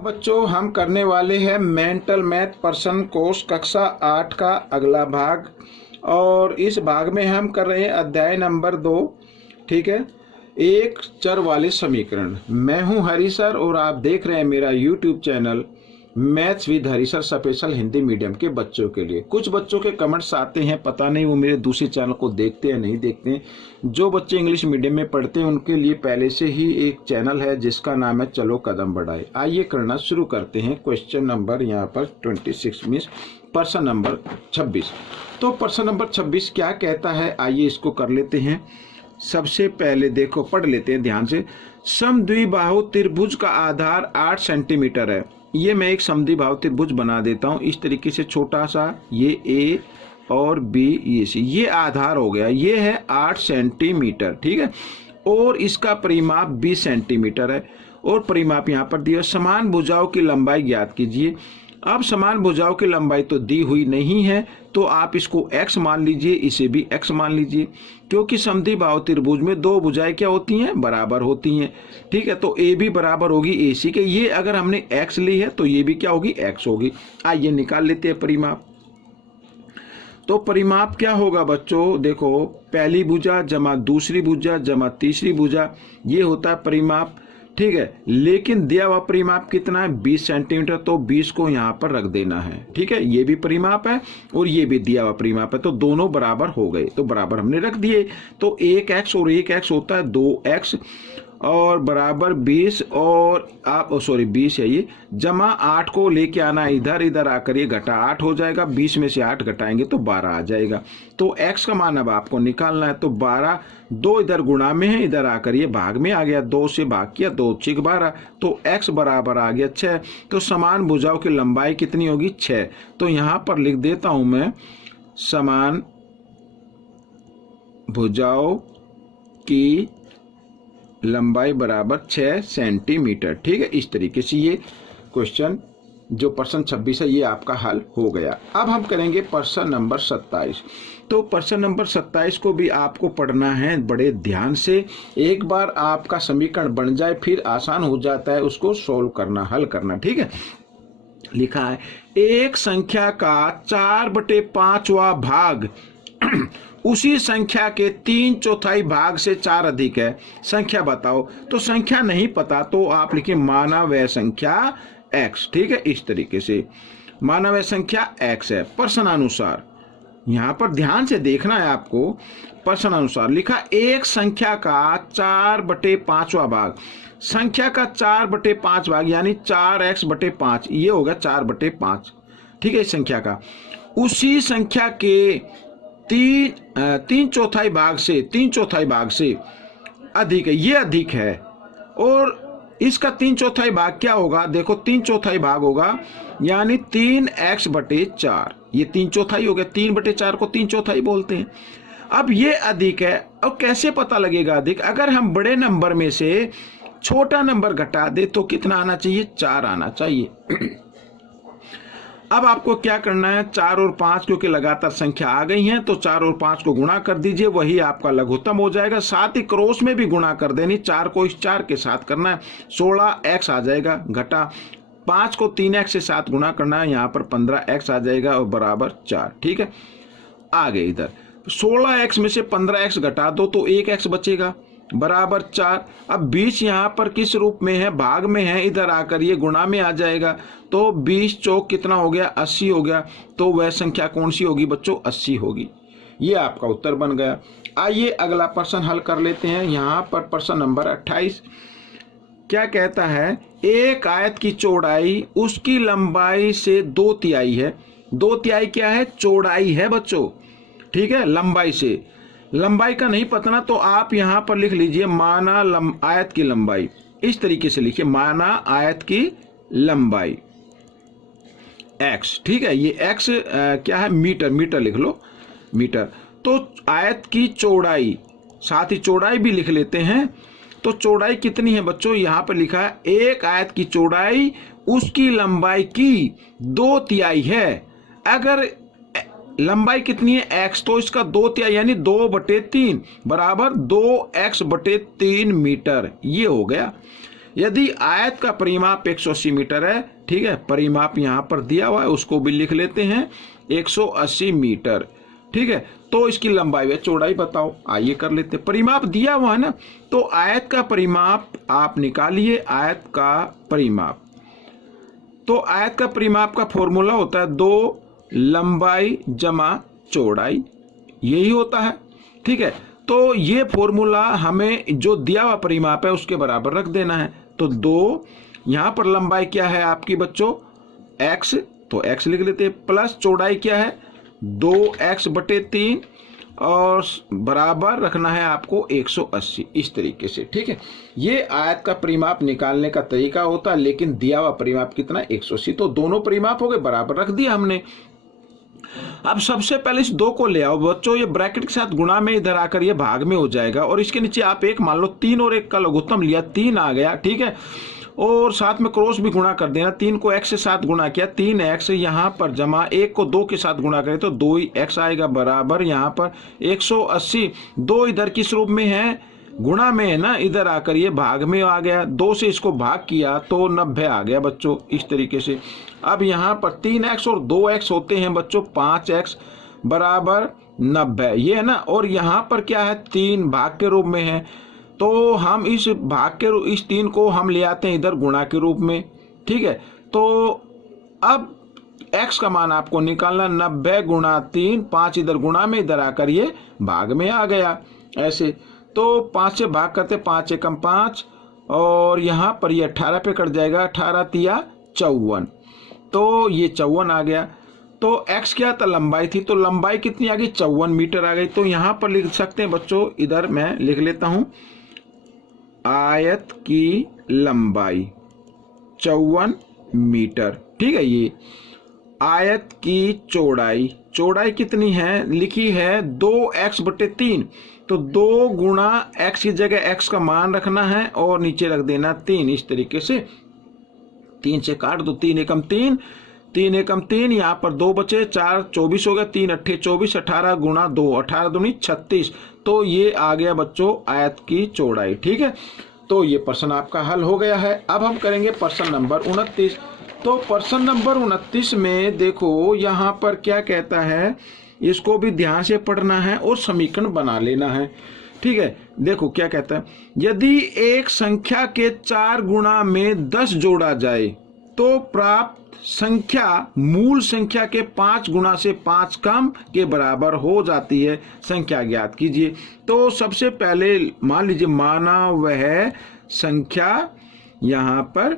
बच्चों हम करने वाले हैं मेंटल मैथ पर्सन कोर्स कक्षा 8 का अगला भाग। और इस भाग में हम कर रहे हैं अध्याय नंबर 2। ठीक है, एक चर वाले समीकरण। मैं हूं हरी सर और आप देख रहे हैं मेरा YouTube channel maths with Hari sir special Hindi medium के बच्चों के लिए। कुछ बच्चों के कमेंट्स आते हैं, पता नहीं वो मेरे दूसरे चैनल को देखते हैं नहीं देखते हैं। जो बच्चे इंग्लिश मीडियम में पढ़ते हैं उनके लिए पहले से ही एक चैनल है जिसका नाम है चलो कदम बढ़ाए। आइए करना शुरू करते हैं। क्वेश्चन नंबर यहाँ पर 26 मीन्स पर्सन नंबर 26। तो पर्सन नंबर 26 क्या कहता है, आइए इसको कर लेते हैं। सबसे पहले देखो, पढ़ लेते हैं ध्यान से। समद्विबाहु त्रिभुज का आधार 8 सेंटीमीटर है। ये मैं एक समद्विबाहु त्रिभुज बना देता हूँ इस तरीके से, छोटा सा, ये ए और बी, ये सी, ये आधार हो गया। ये है 8 सेंटीमीटर, ठीक है। और इसका परिमाप 20 सेंटीमीटर है और परिमाप यहाँ पर दिया। समान भुजाओं की लंबाई ज्ञात कीजिए। अब समान भुजाओं की लंबाई तो दी हुई नहीं है, तो आप इसको x मान लीजिए, इसे भी x मान लीजिए, क्योंकि समद्विबाहु त्रिभुज में दो भुजाएं क्या होती हैं, बराबर होती हैं। ठीक है, तो a भी बराबर होगी AC के। ये अगर हमने x ली है तो ये भी क्या होगी, x होगी। आइए निकाल लेते हैं परिमाप। तो परिमाप क्या होगा बच्चों, देखो, पहली भुजा जमा दूसरी भुजा जमा तीसरी भुजा, ये होता है परिमाप। ठीक है, लेकिन दिया हुआ परिमाप कितना है, 20 सेंटीमीटर, तो 20 को यहाँ पर रख देना है। ठीक है, ये भी परिमाप है और ये भी दिया हुआ परिमाप है, तो दोनों बराबर हो गए, तो बराबर हमने रख दिए। तो 1x और 1x होता है 2x और बराबर 20 और आप 20 है ये, जमा 8 को लेके आना इधर, इधर आकर ये घटा 8 हो जाएगा। 20 में से 8 घटाएंगे तो 12 आ जाएगा। तो x का मान अब आपको निकालना है। तो 12, 2 इधर गुणा में है, इधर आकर ये भाग में आ गया, 2 से भाग किया, 2 6 12, तो x बराबर आ गया 6। तो समान भुजाओं की लंबाई कितनी होगी, 6। तो यहाँ पर लिख देता हूं मैं, समान भुजाओं की लंबाई बराबर 6 सेंटीमीटर। ठीक है, इस तरीके से ये क्वेश्चन जो पर्सन 26 है ये आपका हल हो गया। अब हम करेंगे पर्सन नंबर 27। तो पर्सन नंबर 27 को भी आपको पढ़ना है बड़े ध्यान से। एक बार आपका समीकरण बन जाए फिर आसान हो जाता है उसको सोल्व करना, हल करना। ठीक है, लिखा है एक संख्या का 4/5वां भाग उसी संख्या के 3/4 भाग से 4 अधिक है, संख्या बताओ। तो संख्या नहीं पता तो आप लिखिए माना वह संख्या x। ठीक है, इस तरीके से माना वह संख्या x है। प्रश्नानुसार यहाँ पर ध्यान से देखना है आपको। प्रश्नानुसार लिखा एक संख्या का 4/5वां भाग, संख्या का 4/5 भाग यानी 4x/5, ये होगा 4/5। ठीक है, इस संख्या का उसी संख्या के 3/4 भाग से अधिक है, ये अधिक है। और इसका 3/4 भाग क्या होगा, देखो 3/4 भाग होगा यानी 3x/4, ये 3/4 हो गया। 3/4 को 3/4 बोलते हैं। अब ये अधिक है। अब कैसे पता लगेगा अधिक, अगर हम बड़े नंबर में से छोटा नंबर घटा दे तो कितना आना चाहिए, 4 आना चाहिए। अब आपको क्या करना है, 4 और 5 क्योंकि लगातार संख्या आ गई है तो 4 और 5 को गुणा कर दीजिए, वही आपका लघुत्तम हो जाएगा। साथ ही क्रॉस में भी गुणा कर देनी, 4 को इस 4 के साथ करना है, 16x आ जाएगा, घटा 5 को 3x से 7 गुणा करना है, यहाँ पर 15x आ जाएगा और बराबर 4। ठीक है, आगे इधर 16x में से 15x घटा दो तो 1x बचेगा, बराबर 4। अब 20 यहाँ पर किस रूप में है, भाग में है, इधर आकर ये गुणा में आ जाएगा। तो 20 चौक कितना हो गया, 80 हो गया। तो वह संख्या कौन सी होगी बच्चों, 80 होगी। ये आपका उत्तर बन गया। आइए अगला प्रश्न हल कर लेते हैं। यहाँ पर प्रश्न नंबर 28 क्या कहता है, एक आयत की चौड़ाई उसकी लंबाई से 2/3 है। 2/3 क्या है, चौड़ाई है बच्चों। ठीक है, लंबाई से, लंबाई का नहीं पता ना तो आप यहां पर लिख लीजिए माना आयत की लंबाई, इस तरीके से लिखिए, माना आयत की लंबाई x। ठीक है, ये x क्या है, मीटर, मीटर लिख लो, मीटर। तो आयत की चौड़ाई, साथ ही चौड़ाई भी लिख लेते हैं। तो चौड़ाई कितनी है बच्चों, यहां पर लिखा है एक आयत की चौड़ाई उसकी लंबाई की 2/3 है। अगर लंबाई कितनी है x, तो इसका 2/3 यानी 2/3 बराबर 2x/3 मीटर, ये हो गया। यदि आयत का परिमाप 180 मीटर है, ठीक है, परिमाप यहाँ पर दिया हुआ है, उसको भी लिख लेते हैं 180 मीटर, ठीक है। तो इसकी लंबाई व चौड़ाई बताओ, आइए कर लेते हैं। परिमाप दिया हुआ है ना, तो आयत का परिमाप आप निकालिए, आयत का परिमाप। तो आयत का परिमाप का फॉर्मूला होता है 2 लंबाई जमा चौड़ाई, यही होता है, ठीक है। तो ये फॉर्मूला हमें जो दिया हुआ परिमाप है उसके बराबर रख देना है। तो 2, यहाँ पर लंबाई क्या है आपकी बच्चों x, तो x लिख लेते हैं, प्लस चौड़ाई क्या है 2x/3 और बराबर रखना है आपको 180, इस तरीके से, ठीक है। ये आयत का परिमाप निकालने का तरीका होता है, लेकिन दिया हुआ परिमाप कितना 180, तो दोनों परिमाप हो गए, बराबर रख दिया हमने। अब सबसे पहले इस 2 को ले आओ बच्चों, ये ब्रैकेट के साथ गुणा में इधर आकर ये भाग में हो जाएगा, और इसके नीचे आप 1 मान लो, 3 और 1 का लघुत्तम लिया, 3 आ गया, ठीक है। और साथ में क्रॉस भी गुणा कर देना, 3 को x से 7 गुणा किया, 3x यहाँ पर जमा 1 को 2 के साथ गुणा करें तो 2 ही x आएगा, बराबर यहाँ पर 180। 2 इधर किस रूप में है, गुणा में है ना, इधर आकर ये भाग में आ गया, 2 से इसको भाग किया तो 90 आ गया बच्चों, इस तरीके से। अब यहाँ पर 3x और 2x होते हैं बच्चों 5x बराबर 90, ये है ना। और यहाँ पर क्या है, 3 भाग के रूप में है, तो हम इस भाग के इस 3 को हम ले आते हैं इधर गुणा के रूप में, ठीक है। तो अब x का मान आपको निकालना, 90 गुणा 3, 5 इधर गुणा में, इधर आकर ये भाग में आ गया, ऐसे। तो 5 से भाग करते, 5 एकम 5, और यहाँ पर ये 18 पे कट जाएगा, 18 तिया 54, तो ये 54 आ गया। तो x क्या था, लंबाई थी, तो लंबाई कितनी आ गई 54 मीटर आ गई। तो यहाँ पर लिख सकते हैं बच्चों, इधर मैं लिख लेता हूँ, आयत की लंबाई 54 मीटर, ठीक है। ये आयत की चौड़ाई, चौड़ाई कितनी है, लिखी है 2x/3, तो 2 गुणा x की जगह x का मान रखना है और नीचे रख देना 3, इस तरीके से। 3 से काट दो, 3 एकम 3, 3 एकम 3, यहाँ पर 2 बचे, 4 24 हो गया, 3 अट्ठे 24, 18 गुणा 2, 18 दूनी 36, तो ये आ गया बच्चों आयत की चौड़ाई, ठीक है। तो ये प्रश्न आपका हल हो गया है। अब हम करेंगे प्रश्न नंबर 29। तो प्रश्न नंबर 29 में देखो यहाँ पर क्या कहता है, इसको भी ध्यान से पढ़ना है और समीकरण बना लेना है, ठीक है। देखो क्या कहता है, यदि एक संख्या के 4 गुणा में 10 जोड़ा जाए तो प्राप्त संख्या मूल संख्या के 5 गुणा से 5 कम के बराबर हो जाती है, संख्या ज्ञात कीजिए। तो सबसे पहले मान लीजिए, माना वह संख्या यहाँ पर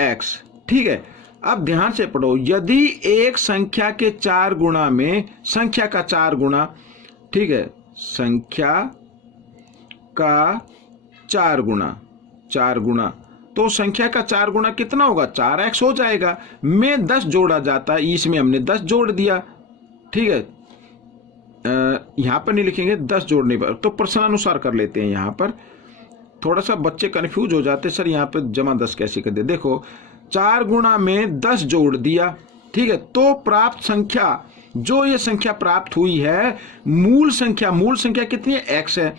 x, ठीक है। अब ध्यान से पढ़ो, यदि एक संख्या के 4 गुणा में, संख्या का 4 गुणा, ठीक है, संख्या का 4 गुणा, 4 गुणा, तो संख्या का 4 गुणा कितना होगा, 4x हो जाएगा, में 10 जोड़ा जाता है, इसमें हमने 10 जोड़ दिया, ठीक है। यहाँ पर नहीं लिखेंगे 10 जोड़ने पर, तो प्रश्नानुसार कर लेते हैं। यहाँ पर थोड़ा सा बच्चे कंफ्यूज हो जाते, सर यहाँ पे जमा 10 कैसे कर दे। देखो 4 गुणा में 10 जोड़ दिया, ठीक है, तो प्राप्त संख्या, जो ये संख्या प्राप्त हुई है, मूल संख्या कितनी है, x है,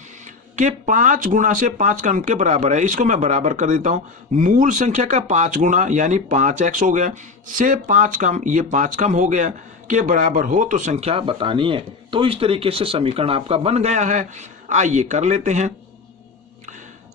के 5 गुणा से 5 कम के बराबर है। इसको मैं बराबर कर देता हूं, मूल संख्या का 5 गुणा यानी 5x हो गया, से 5 कम, ये 5 कम हो गया, के बराबर हो तो संख्या बतानी है। तो इस तरीके से समीकरण आपका बन गया है। आइए कर लेते हैं।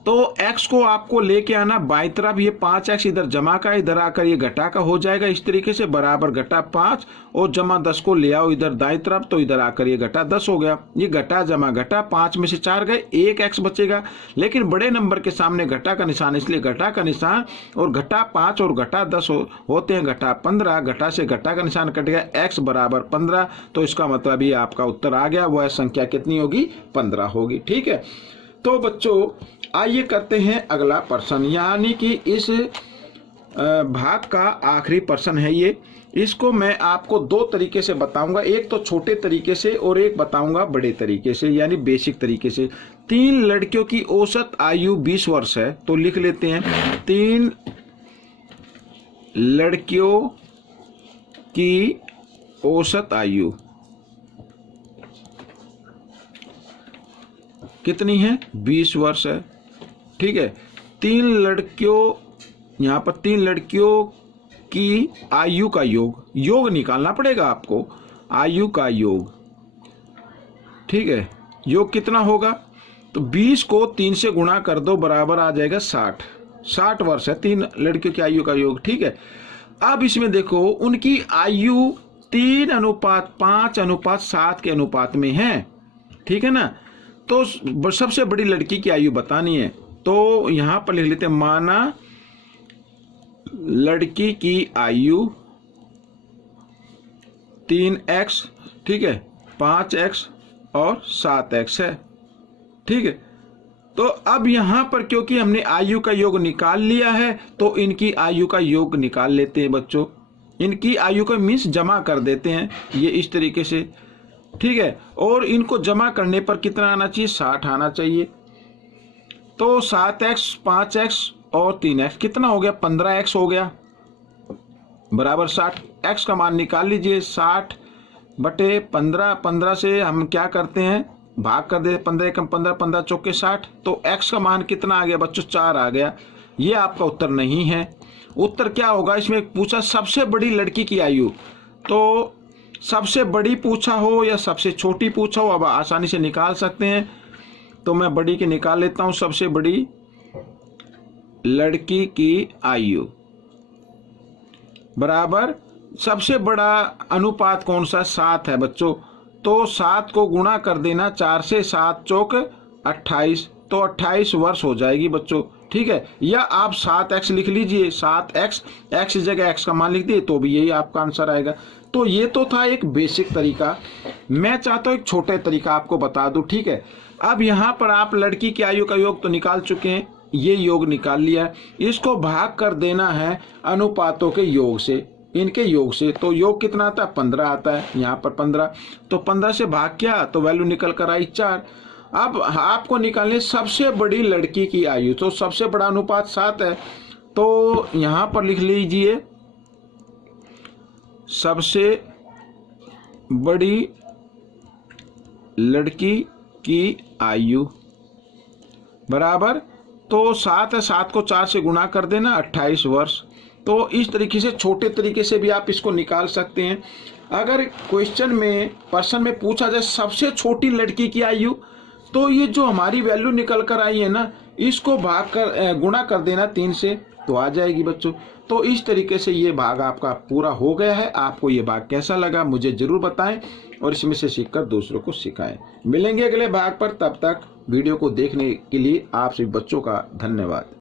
तो x को आपको लेके आना बाईं तरफ, ये 5x इधर जमा का, इधर आकर ये घटा का हो जाएगा, इस तरीके से बराबर घटा 5 और जमा 10 को ले आओ इधर दाईं तरफ, तो इधर आकर ये घटा 10 हो गया। ये घटा जमा घटा, 5 में से 4 गए, 1x बचेगा, लेकिन बड़े नंबर के सामने घटा का निशान, इसलिए घटा का निशान, और घटा 5 और घटा 10 होते हैं घटा 15, घटा से घटा का निशान कट गया, x बराबर 15, तो इसका मतलब ये आपका उत्तर आ गया, वह संख्या कितनी होगी, 15 होगी, ठीक है। तो बच्चों आइए करते हैं अगला प्रश्न, यानी कि इस भाग का आखिरी प्रश्न है ये। इसको मैं आपको 2 तरीके से बताऊंगा, एक तो छोटे तरीके से और एक बताऊंगा बड़े तरीके से, यानी बेसिक तरीके से। 3 लड़कियों की औसत आयु 20 वर्ष है, तो लिख लेते हैं 3 लड़कियों की औसत आयु कितनी है, 20 वर्ष है, ठीक है। तीन लड़कियों, यहाँ पर तीन लड़कियों की आयु का योग निकालना पड़ेगा आपको, आयु का योग। ठीक है, योग कितना होगा? तो 20 को 3 से गुणा कर दो, बराबर आ जाएगा 60 वर्ष है तीन लड़कियों की आयु का योग। ठीक है, अब इसमें देखो उनकी आयु 3:5:7 के अनुपात में है। ठीक है ना, तो सबसे बड़ी लड़की की आयु बतानी है, तो यहां पर लिख लेते हैं, माना लड़की की आयु 3x, ठीक है, 5x और 7x है। ठीक है, तो अब यहां पर क्योंकि हमने आयु का योग निकाल लिया है, तो इनकी आयु का योग निकाल लेते हैं बच्चों। इनकी आयु को मीन्स जमा कर देते हैं, ये इस तरीके से। ठीक है, और इनको जमा करने पर कितना आना चाहिए? 60 आना चाहिए। तो 7x, 5x और 3x कितना हो गया? 15x हो गया, बराबर 60। x का मान निकाल लीजिए, 60/15। 15 से हम क्या करते हैं? भाग कर दे, 15 कम 15, 15 चौके 60। तो x का मान कितना आ गया बच्चों? 4 आ गया। ये आपका उत्तर नहीं है। उत्तर क्या होगा? इसमें पूछा सबसे बड़ी लड़की की आयु, तो सबसे बड़ी पूछा हो या सबसे छोटी पूछा हो, अब आसानी से निकाल सकते हैं। तो मैं बड़ी की निकाल लेता हूं, सबसे बड़ी लड़की की आयु बराबर, सबसे बड़ा अनुपात कौन सा? 7 है बच्चों। तो 7 को गुणा कर देना 4 से, 7 चौक 28, तो 28 वर्ष हो जाएगी बच्चों। ठीक है, या आप 7x लिख लीजिए, 7x, x की जगह x का मान लिख दिए तो भी यही आपका आंसर आएगा। तो ये तो था एक बेसिक तरीका, मैं चाहता हूँ एक छोटे तरीका आपको बता दूं। ठीक है, अब यहाँ पर आप लड़की की आयु का योग तो निकाल चुके हैं, ये योग निकाल लिया है, इसको भाग कर देना है अनुपातों के योग से, इनके योग से। तो योग कितना आता है? 15 आता है, यहाँ पर 15। तो 15 से भाग किया तो वैल्यू निकल कर आई 4। अब आपको निकालने सबसे बड़ी लड़की की आयु, तो सबसे बड़ा अनुपात 7 है, तो यहाँ पर लिख लीजिए सबसे बड़ी लड़की की आयु बराबर, तो 7 है, 7 को 4 से गुणा कर देना, 28 वर्ष। तो इस तरीके से छोटे तरीके से भी आप इसको निकाल सकते हैं। अगर क्वेश्चन में प्रश्न में पूछा जाए सबसे छोटी लड़की की आयु, तो ये जो हमारी वैल्यू निकल कर आई है ना, इसको भाग कर गुणा कर देना 3 से, तो आ जाएगी बच्चों। तो इस तरीके से ये भाग आपका पूरा हो गया है। आपको ये भाग कैसा लगा मुझे जरूर बताएं और इसमें से सीखकर दूसरों को सिखाएं। मिलेंगे अगले भाग पर, तब तक वीडियो को देखने के लिए आप सभी बच्चों का धन्यवाद।